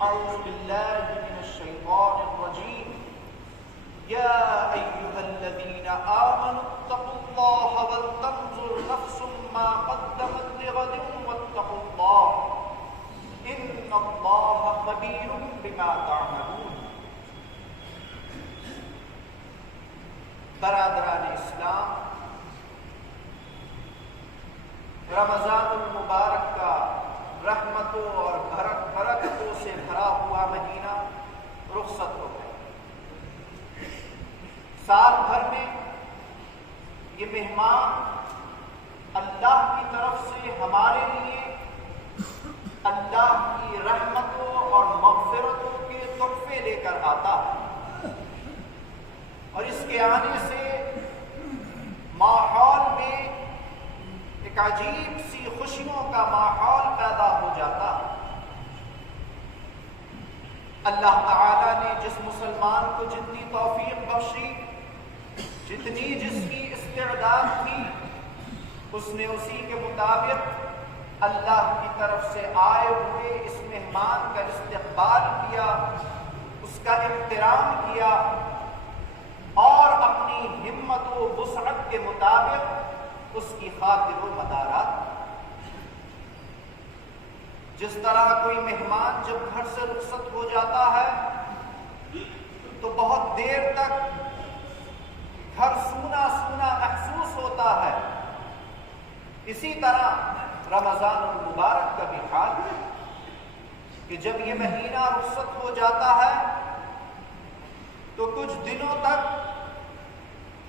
أعوذ بالله من الشيطان الرجيم يا أيها الذين آمنوا اتقوا الله ولتنظر نفس ما قدمت لغد واتقوا الله إن الله خبير بما تعملون. برادران اسلام، رمضان المبارک کا رحمتوں اور برکتوں سے بھرا ہوا مہینہ رخصت ہو گیا. سال بھر میں یہ مہمان اللہ کی طرف سے ہمارے لیے اللہ کی رحمتوں اور مغفرتوں کے تحفے لے کر آتا ہے، اور اس کے آنے سے ماحول میں ایک عجیب سی خوشیوں کا ماحول پیدا ہو جاتا ہے. اللہ تعالیٰ نے جس مسلمان کو جتنی توفیق بخشی، جتنی جس کی استعداد تھی، اس نے اسی کے مطابق اللہ کی طرف سے آئے ہوئے اس مہمان کا استقبال کیا، اس کا احترام کیا، اور اپنی ہمت و وسعت کے مطابق اس کی خاطر و مدارات. جس طرح کوئی مہمان جب گھر سے رخصت ہو جاتا ہے تو بہت دیر تک گھر سونا سونا محسوس ہوتا ہے، اسی طرح رمضان المبارک کا بھی حال ہے کہ جب یہ مہینہ رخصت ہو جاتا ہے تو کچھ دنوں تک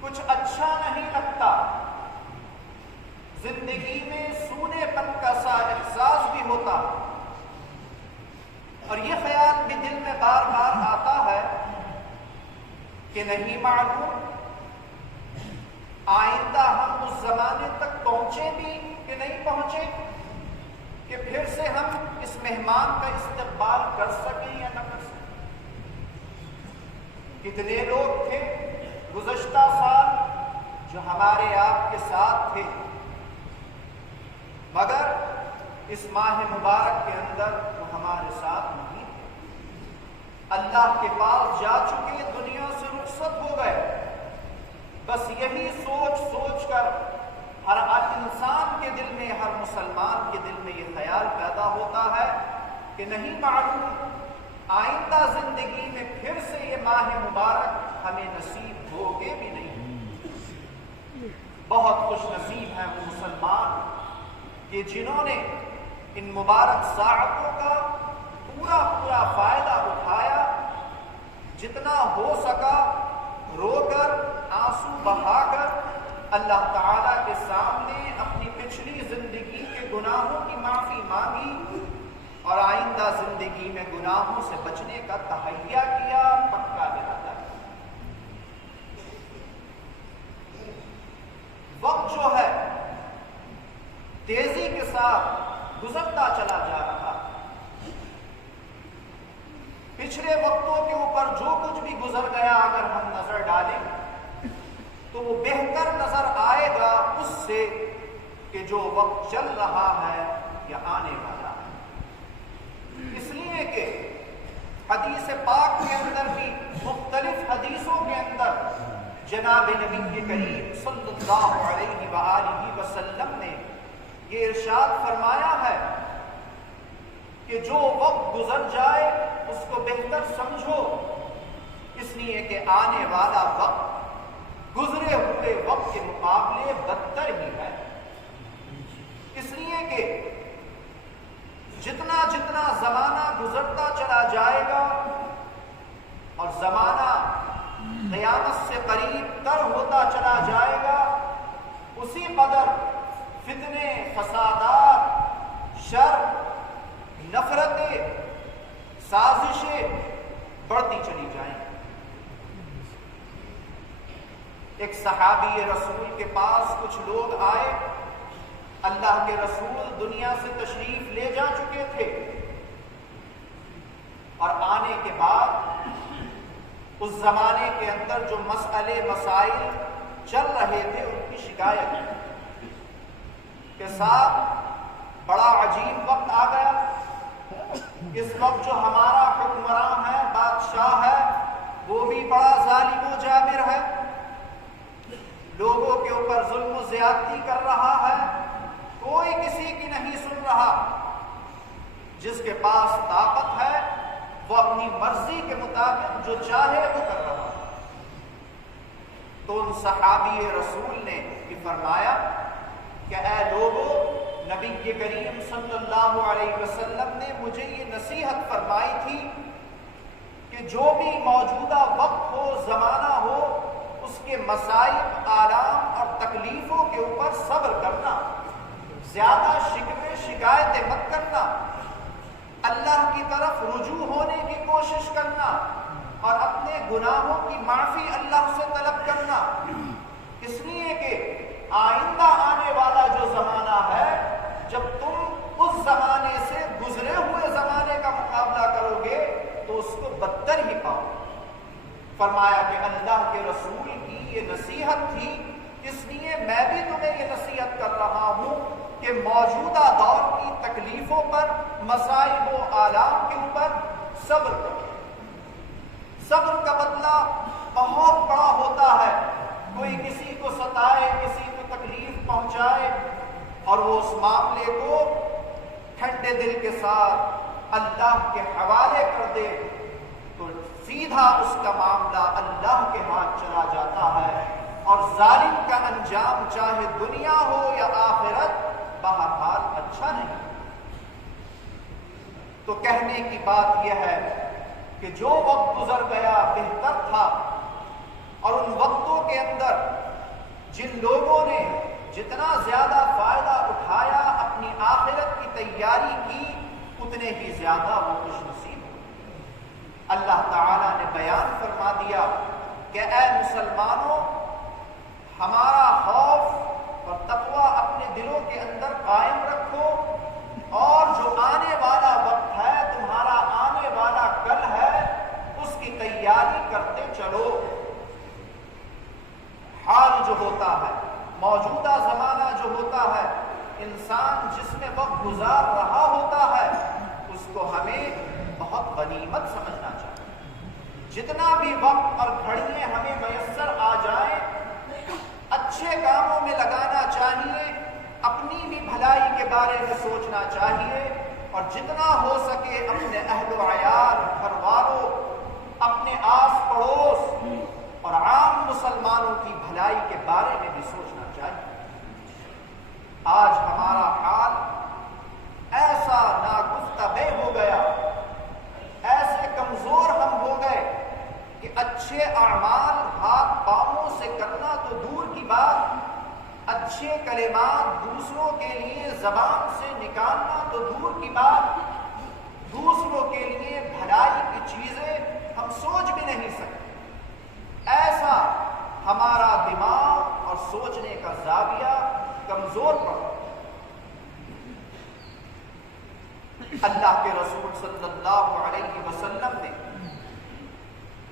کچھ اچھا نہیں لگتا، زندگی میں سونے پن کا سا احساس بھی ہوتا، اور یہ خیال بھی دل میں بار بار آتا ہے کہ نہیں معلوم آئندہ ہم اس زمانے تک پہنچے بھی کہ نہیں پہنچے کہ پھر سے ہم اس مہمان کا استقبال کر سکیں یا نہ کر سکیں. کتنے لوگ تھے گزشتہ سال جو ہمارے آپ کے ساتھ تھے، مگر اس ماہ مبارک کے اندر وہ ہمارے ساتھ نہیں تھے، اللہ کے پاس جا چکے، دنیا سے رخصت ہو گئے. بس یہی سوچ سوچ کر ہر انسان کے دل میں، ہر مسلمان کے دل میں یہ خیال پیدا ہوتا ہے کہ نہیں معلوم آئندہ زندگی میں پھر سے یہ ماہ مبارک ہمیں نصیب ہوگے بھی نہیں. بہت خوش نصیب ہیں وہ مسلمان کہ جنہوں نے ان مبارک ساعتوں کا پورا فائدہ اٹھایا، جتنا ہو سکا رو کر، آنسو بہا کر اللہ تعالیٰ کے سامنے اپنی پچھلی زندگی کے گناہوں کی معافی مانگی اور آئندہ زندگی میں گناہوں سے بچنے کا تہیہ کیا، پکا ارادہ کیا. وقت جو ہے تیزی کے ساتھ گزرتا چلا جا رہا. پچھلے وقتوں کے اوپر جو کچھ بھی گزر گیا اگر ہم نظر ڈالیں تو وہ بہتر نظر آئے گا اس سے کہ جو وقت چل رہا ہے یا آنے والا ہے. اس لیے کہ حدیث پاک کے اندر بھی، مختلف حدیثوں کے اندر جناب نبی کریم صلی اللہ علیہ وآلہ وسلم نے یہ ارشاد فرمایا ہے کہ جو وقت گزر جائے اس کو بہتر سمجھو، اس لیے کہ آنے والا وقت گزرے ہوئے وقت کے مقابلے بدتر ہی ہے. اس لیے کہ جتنا جتنا زمانہ گزرتا چلا جائے گا اور زمانہ قیامت سے قریب تر ہوتا چلا جائے گا، اسی قدر فتنے، فسادات، شر، نفرتیں، سازشیں بڑھتی چلی جائیں. ایک صحابی رسول کے پاس کچھ لوگ آئے، اللہ کے رسول دنیا سے تشریف لے جا چکے تھے، اور آنے کے بعد اس زمانے کے اندر جو مسئلے مسائل چل رہے تھے ان کی شکایت کے ساتھ بڑا عجیب وقت آ گیا کہ اس وقت جو ہمارا حکمراں ہے، بادشاہ ہے، وہ بھی بڑا ظالم و جابر ہے، لوگوں کے اوپر ظلم و زیادتی کر رہا ہے، کوئی کسی کی نہیں سن رہا۔ جس کے پاس طاقت ہے وہ اپنی مرضی کے مطابق جو چاہے وہ کر رہا ہے۔ تو ان صحابی رسول نے یہ فرمایا کہ اے لوگوں، نبی کریم صلی اللہ علیہ وسلم نے مجھے یہ نصیحت فرمائی تھی کہ جو بھی موجودہ وقت ہو، زمانہ ہو، اس کے مصائب، آلام اور تکلیفوں کے اوپر صبر کرنا، زیادہ شکوے شکایتیں مت کرنا، اللہ کی طرف رجوع ہونے کی کوشش کرنا اور اپنے گناہوں کی معافی اللہ سے طلب کرنا، اس لیے کہ آئندہ آنے والا جو زمانہ ہے، جب تم اس زمانے سے گزرے ہوئے زمانے کا مقابلہ کرو گے تو اس کو بدتر ہی پاؤ۔ فرمایا کہ اللہ کے رسول کی یہ نصیحت تھی، اس لیے میں بھی تمہیں یہ نصیحت کر رہا ہوں کہ موجودہ دور کی تکلیفوں پر، مصائب و آلام کے اوپر صبر کرو۔ صبر کا بدلہ بہت بڑا ہوتا ہے۔ کوئی کسی کو ستائے، کسی کو تکلیف پہنچائے اور وہ اس معاملے کو ٹھنڈے دل کے ساتھ اللہ کے حوالے کر دے تو سیدھا اس کا معاملہ اللہ کے ہاتھ چلا جاتا ہے، اور ظالم کا انجام چاہے دنیا ہو یا آخرت بہرحال اچھا نہیں۔ تو کہنے کی بات یہ ہے کہ جو وقت گزر گیا بہتر تھا، اور ان وقتوں کے اندر جن لوگوں نے جتنا زیادہ فائدہ اٹھایا، اپنی آخرت کی تیاری کی، اتنے ہی زیادہ وہ خوش نصیب ہوئے۔ اللہ تعالیٰ نے بیان فرما دیا کہ اے مسلمانوں، ہمارا خوف اور تقوی اپنے دلوں کے اندر قائم رکھو، اور جو آنے والا وقت ہے، تمہارا آنے والا کل ہے، اس کی تیاری کرتے چلو۔ حال جو ہوتا ہے، موجودہ زمانہ جو ہوتا ہے، انسان جس میں وقت گزار رہا ہوتا ہے، اس کو ہمیں بہت غنیمت سمجھنا چاہیے۔ جتنا بھی وقت اور گھڑیاں ہمیں میسر آ جائیں، اچھے کاموں میں لگانا چاہیے، اپنی بھی بھلائی کے بارے میں سوچنا چاہیے، اور جتنا ہو سکے اپنے اہل و عیال، گھر والوں، اپنے آس پڑوس اور عام مسلمانوں کی بھلائی کے بارے میں بھی سوچنا چاہیے۔ آج ہمارا حال ایسا ناگفتہ ہو گیا، ایسے کمزور ہم ہو گئے کہ اچھے اعمال ہاتھ پاؤں سے کرنا تو دور کی بات، اچھے کلمات دوسروں کے لیے زبان سے نکالنا تو دور کی بات، دوسروں کے لیے بھلائی کی چیزیں ہم سوچ بھی نہیں سکتے۔ ایسا ہمارا دماغ اور سوچنے کا زاویہ کمزور پڑا۔ اللہ کے رسول صلی اللہ علیہ وسلم نے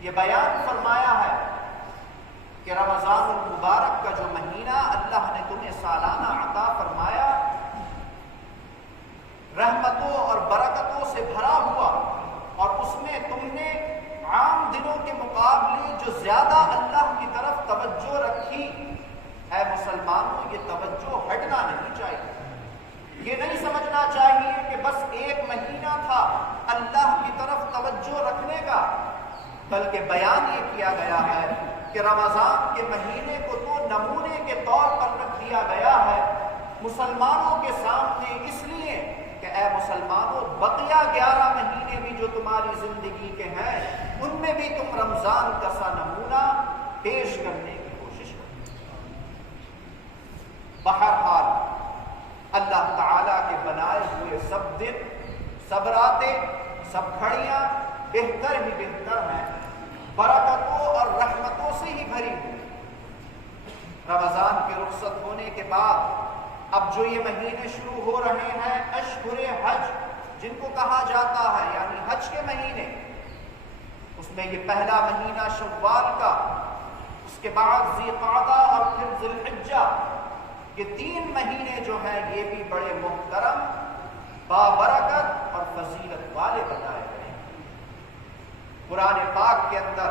یہ بیان فرمایا ہے کہ رمضان المبارک کا جو مہینہ اللہ نے تمہیں سالانہ عطا فرمایا، رحمتوں اور برکتوں سے بھرا ہوا، اور اس میں تم نے عام دنوں کے مقابلے جو زیادہ اللہ کی طرف توجہ رکھی، اے مسلمانوں یہ توجہ ہٹنا نہیں چاہیے۔ یہ نہیں سمجھنا چاہیے کہ بس ایک مہینہ تھا اللہ کی طرف توجہ رکھنے کا، بلکہ بیان یہ کیا گیا ہے کہ رمضان کے مہینے کو تو نمونے کے طور پر رکھ دیا گیا ہے مسلمانوں کے سامنے، اس لیے کہ اے مسلمانوں، بقیہ 11 مہینے بھی جو تمہاری زندگی کے ہیں، ان میں بھی تم رمضان کا سا نمونہ پیش کرنے کی کوشش کرو۔ بہرحال اللہ تعالیٰ کے بنائے ہوئے سب دن، سب راتیں، سب گھڑیاں بہتر ہی بہتر ہیں، برکتوں اور رحمتوں سے ہی بھری ہوئی۔ رمضان کے رخصت ہونے کے بعد اب جو یہ مہینے شروع ہو رہے ہیں، اشہر حج جن کو کہا جاتا ہے، یعنی حج کے مہینے، اس میں یہ پہلا مہینہ شوال کا، اس کے بعد ذی قعدہ اور پھر ذی الحجہ، یہ 3 مہینے جو ہیں یہ بھی بڑے محترم بابرکت اور فضیلت والے بتائے گئے۔ قرآن پاک کے اندر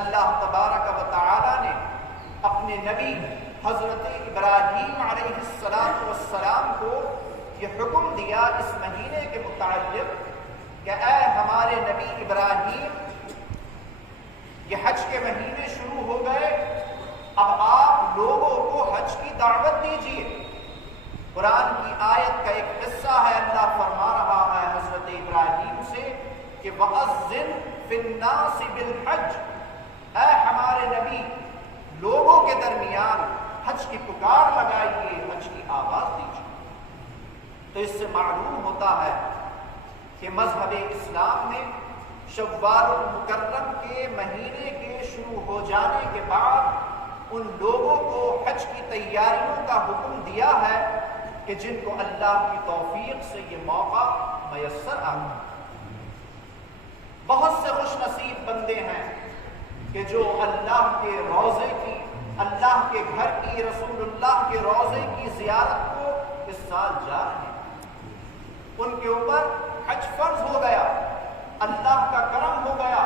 اللہ تبارک و تعالی نے اپنے نبی حضرت ابراہیم علیہ السلام کو یہ حکم دیا اس مہینے کے متعلق کہ اے ہمارے نبی ابراہیم، یہ حج کے مہینے شروع ہو گئے، اب آپ لوگوں کو حج کی دعوت دیجیے۔ قرآن کی آیت کا ایک حصہ ہے، اللہ فرما رہا ہے حضرت ابراہیم سے کہ وَأَذِّن فِي النَّاسِ بِالْحَجِّ، اے ہمارے نبی لوگوں کے درمیان حج کی پکار لگائیے، حج کی آواز دیجیے۔ تو اس سے معلوم ہوتا ہے کہ مذہب اسلام نے شوال المکرم کے مہینے کے شروع ہو جانے کے بعد ان لوگوں کو حج کی تیاریوں کا حکم دیا ہے کہ جن کو اللہ کی توفیق سے یہ موقع میسر آتا ہے۔ بہت سے خوش نصیب بندے ہیں کہ جو اللہ کے روضے کی، اللہ کے گھر کی، رسول اللہ کے روضے کی زیارت کو اس سال جا رہے ہیں۔ ان کے اوپر حج فرض ہو گیا، اللہ کا کرم ہو گیا،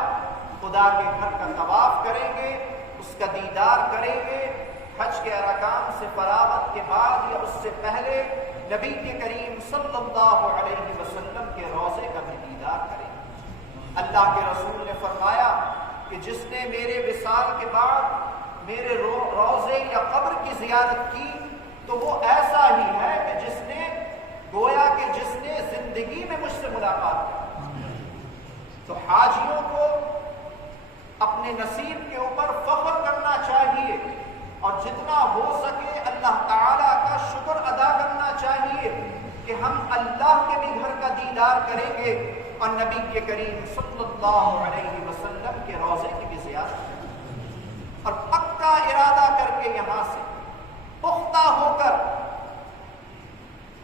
خدا کے گھر کا طواف کریں گے، اس کا دیدار کریں گے، حج کے ارکان سے فراغت کے بعد یا اس سے پہلے نبی کے کریم صلی اللہ علیہ وسلم کے روضے کا بھی دیدار کریں گے۔ اللہ کے رسول نے فرمایا کہ جس نے میرے وصال کے بعد میرے روضے یا قبر کی زیارت کی تو وہ ایسا ہی ہے کہ جس نے گویا کہ جس نے زندگی میں مجھ سے ملاقات کی۔ تو حاجیوں کو اپنے نصیب کے اوپر فخر کرنا چاہیے اور جتنا ہو سکے اللہ تعالیٰ کا شکر ادا کرنا چاہیے کہ ہم اللہ کے بھی گھر کا دیدار کریں گے اور نبی کے کریم صلی اللہ علیہ وسلم کے روضے کی بھی زیارت کریں گے، اور پکا ارادہ کر کے یہاں سے پختہ ہو کر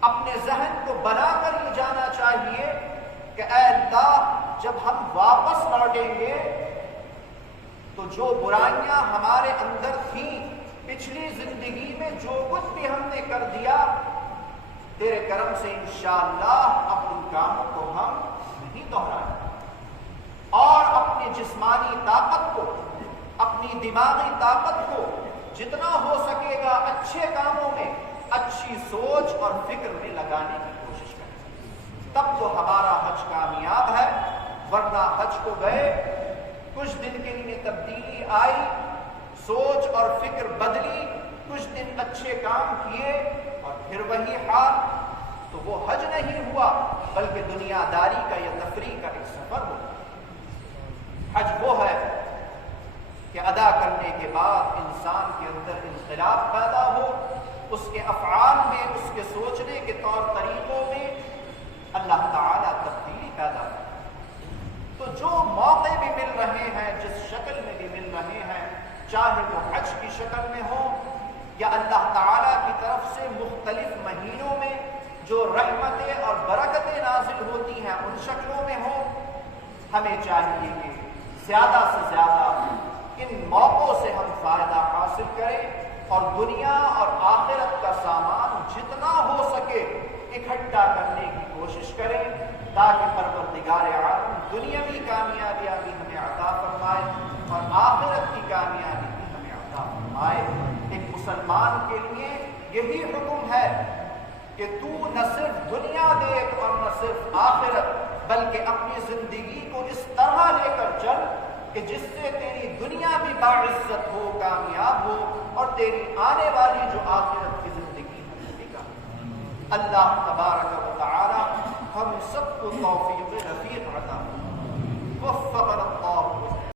اپنے ذہن کو بنا کر یہ جانا چاہیے کہ اے اللہ جب ہم واپس لوٹیں گے تو جو برائیاں ہمارے اندر تھیں پچھلی زندگی میں، جو کچھ بھی ہم نے کر دیا، تیرے کرم سے انشاءاللہ اب ان کاموں کو ہم نہیں دہرائیں اور اپنی جسمانی طاقت کو، اپنی دماغی طاقت کو جتنا ہو سکے گا اچھے کاموں میں، اچھی سوچ اور فکر میں لگانے کی کوشش کریں، تب تو ہمارا حج کامیاب ہے۔ ورنہ حج کو گئے، کچھ دن کے لیے تبدیلی آئی، سوچ اور فکر بدلی، کچھ دن اچھے کام کیے اور پھر وہی حال، تو وہ حج نہیں ہوا بلکہ دنیا داری کا یا تفریح کا ایک سفر ہوا۔ حج وہ ہے کہ ادا کرنے کے بعد انسان کے اندر انقلاب پیدا ہو، اس کے افعال میں، اس کے سوچنے کے طور طریقوں میں اللہ تعالیٰ تبدیلی پیدا ہو۔ تو جو موقع بھی مل رہے ہیں، جس شکل میں بھی مل رہے ہیں، چاہے وہ حج کی شکل میں ہو یا اللہ تعالیٰ کی طرف سے مختلف مہینوں میں جو رحمتیں اور برکتیں نازل ہوتی ہیں ان شکلوں میں ہو، ہمیں چاہیے کہ زیادہ سے زیادہ ان موقعوں سے ہم فائدہ حاصل کریں اور دنیا اور آخرت کا سامان جتنا ہو سکے اکٹھا کرنے کی کوشش کریں تاکہ پروردگار عالم دنیاوی کامیابیاں بھی ہمیں عطا فرمائے اور آخرت کی کامیابی بھی ہمیں عطا فرمائے۔ ایک مسلمان کے لیے یہی حکم ہے کہ تو نہ صرف دنیا دیکھ اور نہ صرف آخرت، بلکہ اپنی زندگی کو اس طرح لے کر چل کہ جس سے تیری دنیا بھی باعزت ہو، کامیاب ہو، اور تیری آنے والی جو آخرت کی زندگی ہے وہ بھی کامیاب۔ اللہ تبارک و تعالی ہم سب کو توفیق رفیق عطا فرمائے۔ وفقنا اللہ